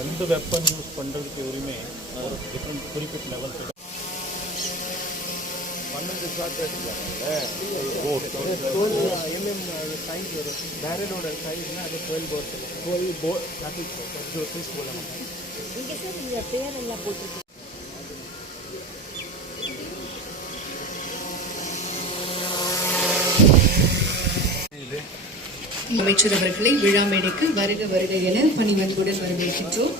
எந்த weapon use பண்ணுறதுக்கு எதுவுமே ஒரு டிஃப்ரெண்ட் குறிப்பிட்ட லெவல் 12 ஷாட் எடுத்துக்காங்க. சைஸ் வரும் பேரலோட சைஸ்னா அது 12 போர் சைஸ் போட மாட்டாங்க. இங்கே சார் இந்த பேரெல்லாம் போட்டுருக்கு. அமைச்சர் அவர்களை விழா மேடைக்கு வருக வருக என பணிவன்புடன் வரவேற்கின்றோம்.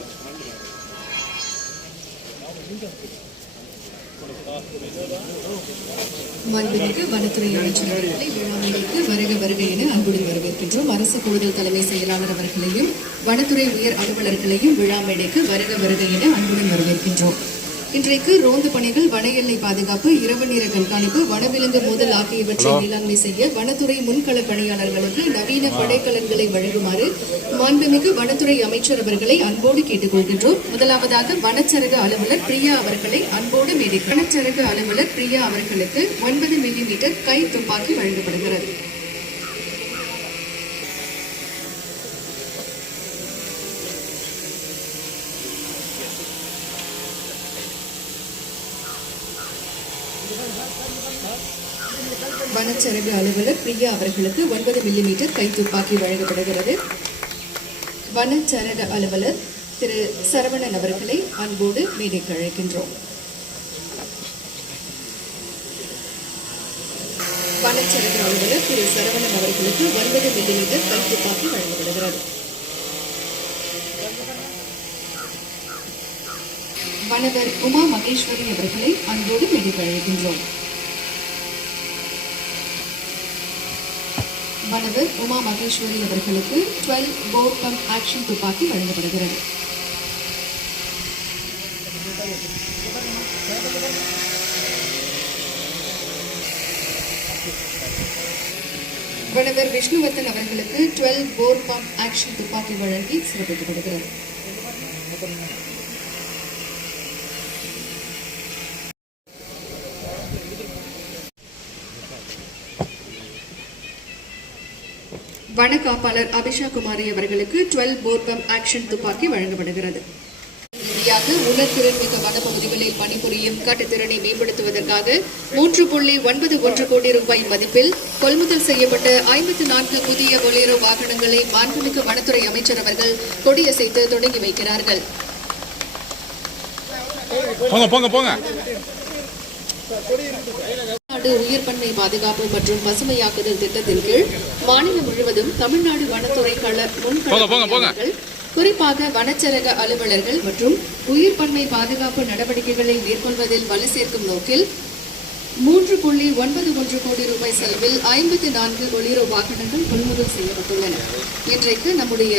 மாண்புமிகு வனத்துறை அமைச்சர் அவர்களை விழா மேடைக்கு வருக வருக என அன்புடன் வரவேற்கின்றோம். அரசு கூடுதல் தலைமை செயலாளர் அவர்களையும் வனத்துறை உயர் அலுவலர்களையும் விழா மேடைக்கு வருக வருக என அன்புடன் வரவேற்கின்றோம். இன்றைக்கு ரோந்து பணிகள், வன எல்லை பாதுகாப்பு, இரவு நேர கண்காணிப்பு, வனவிலங்கு மோதல் ஆகியவற்றை மேலாண்மை செய்ய வனத்துறை முன்கள பணியாளர்களுக்கு நவீன படைக்கலன்களை வழங்குமாறு மாண்புமிகு வனத்துறை அமைச்சர் அவர்களை அன்போடு கேட்டுக் கொள்கின்றோம். முதலாவதாக வனச்சரக அலுவலர் பிரியா அவர்களை அன்போடு மேடைக்கு. வனச்சரக அலுவலர் பிரியா அவர்களுக்கு 9 மில்லிமீட்டர் கை துப்பாக்கி வழங்கப்படுகிறது. வனச்சரக அலுவலர் பிரியா அவர்களுக்கு 9 மில்லிமீட்டர் கை துப்பாக்கி வழங்கப்படுகிறது. வனச்சரக அலுவலர் திரு சரவணன் அவர்களை அன்போடு மேடைக்கு அழைக்கின்றோம். வனச்சரக அலுவலர் திரு சரவணன் அவர்களுக்கு 9 மில்லிமீட்டர் கை துப்பாக்கி வழங்கப்படுகிறது. வனவர் உமா மகேஸ்வரி அவர்களை அன்போடு மேடைக்கு அழைக்கின்றோம். வனவர் உமா மகேஸ்வரி அவர்களுக்கு 12 போர் பம்ப் ஆக்ஷன் துப்பாக்கி வழங்கப்படுகிறது. வனவர் விஷ்ணுவர்தன் அவர்களுக்கு 12 போர் பம்ப் ஆக்ஷன் துப்பாக்கி வழங்கி சிறப்பிக்கப்படுகிறது. வன காப்பாளர் அபிஷா குமாரி அவர்களுக்கு 12 போர் பம்ப் ஆக்ஷன் துப்பாக்கி வழங்கப்படுகிறது. இறுதியாக உணர்திறன் மிக்க வனப்பகுதிகளில் பணிபுரியும் கட்டுத்திறனை மேம்படுத்துவதற்காக 3.91 கோடி ரூபாய் மதிப்பில் கொள்முதல் செய்யப்பட்ட 54 புதிய பொலேரோ வாகனங்களை மாண்புமிகு வனத்துறை அமைச்சர் அவர்கள் கொடியசைத்து தொடங்கி வைக்கிறார்கள். உயிர் பன்மை பாதுகாப்பு மற்றும் பசுமையாக்குதல் திட்டத்தின் கீழ் மாநிலம் முழுவதும் தமிழ்நாடு வனத்துறை முன்கள குறிப்பாக வனச்சரக அலுவலர்கள் மற்றும் உயிர் பன்மை பாதுகாப்பு நடவடிக்கைகளை மேற்கொள்வதில் வலு சேர்க்கும் நோக்கில் 3.91 கோடி ரூபாய் செலவில் 54 பொலேரோ வாகனங்கள் கொள்முதல் செய்யப்பட்டுள்ளன. இன்றைக்கு நம்முடைய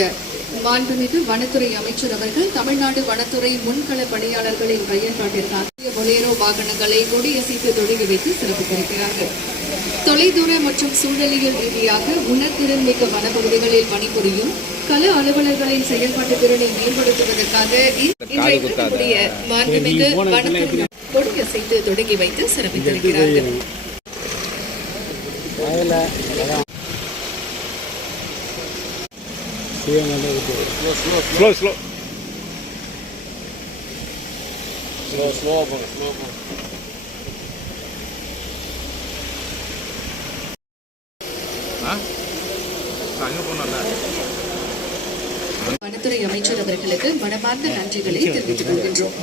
மாண்புமிகு வனத்துறை அமைச்சர் அவர்கள் தமிழ்நாடு வனத்துறை முன்கள பணியாளர்களின் பயன்பாட்டிற்காக பொலேரோ வாகனங்களை கொடியசைத்து தொடங்கி வைத்து சிறப்பித்திருக்கிறார்கள். தொலைதூர மற்றும் சூழலியல் ரீதியாக உணர்திறன் மிக்க வனப்பகுதிகளில் பணிபுரியும் கள அலுவலர்களின் செயல்பாட்டு திறனை மேம்படுத்துவதற்காக இன்றைக்கு நம்முடைய மாண்புமிகு வனத்துறை கொடியசைத்து தொடங்கி வைத்து சிறப்பித்திருக்கிறார்கள். வனத்துறை அமைச்சர் அவர்களுக்கு மனமார்ந்த நன்றிகளை தெரிவித்துக் கொள்கின்றோம்.